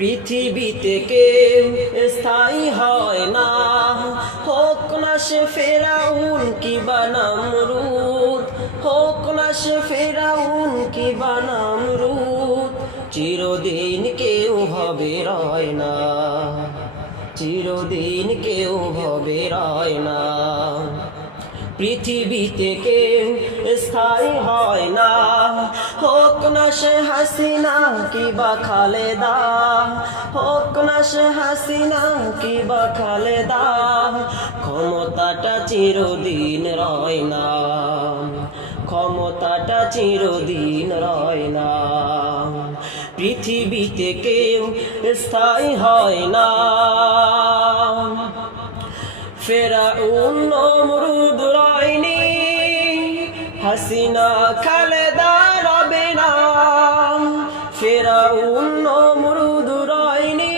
পৃথিবীতে কেউ স্থায়ী হয় না, হোক না সে ফেরাউন কিবা নমরুদ, হোক না সে ফেরাউন কিবা নমরুদ, চিরদিন কেউ হবে রয় না, চিরদিন কেউ হবে রয় না। পৃথিবীতে কেউ স্থায়ী হয় না, হোক না সে হাসিনা কিবা খালেদা, হোক না সে হাসিনা কিবা খালেদা, ক্ষমতাটা চিরদিন রয় না, ক্ষমতাটা চিরদিন রয় না। পৃথিবীতে কেউ স্থায়ী হয় না, ফেরাউন নমরুদ রয়নি, হাসিনা খালেদা রবে না, ফেরাউন নমরুদ রয়নি,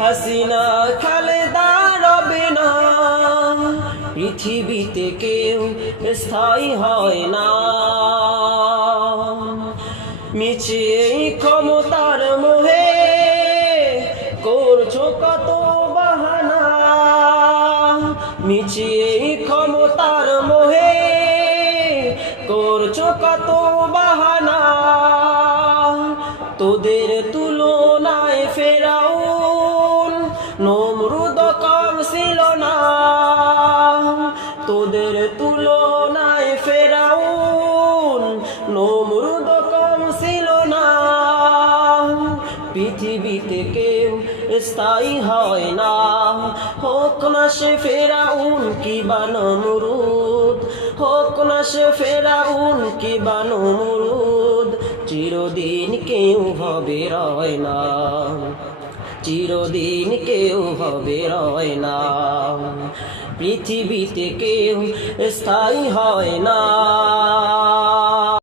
হাসিনা খালেদা রবে না। পৃথিবীতে কেউ স্থায়ী হয় না, মিছে ক্ষমতার মোহে করছো কত বাহানা, মিছে ক্ষমতার মোহে করছো কত বাহানা, তোদের তুলনায় ফেরাউন নমরুদ কম ছিল না, তোদের তুলনায় ফেরাউন নমরুদ কম ছিল না। পৃথিবীতে কেউ স্থায়ী হয় না, হোক না সে ফেরাউন কিবা নমরুদ, হোক না সে ফেরাউন কিবা নমরুদ, চিরদিন কেউ হবে রয় না, চিরদিন কেউ হবে রয় না। পৃথিবীতে কেউ স্থায়ী হয় না।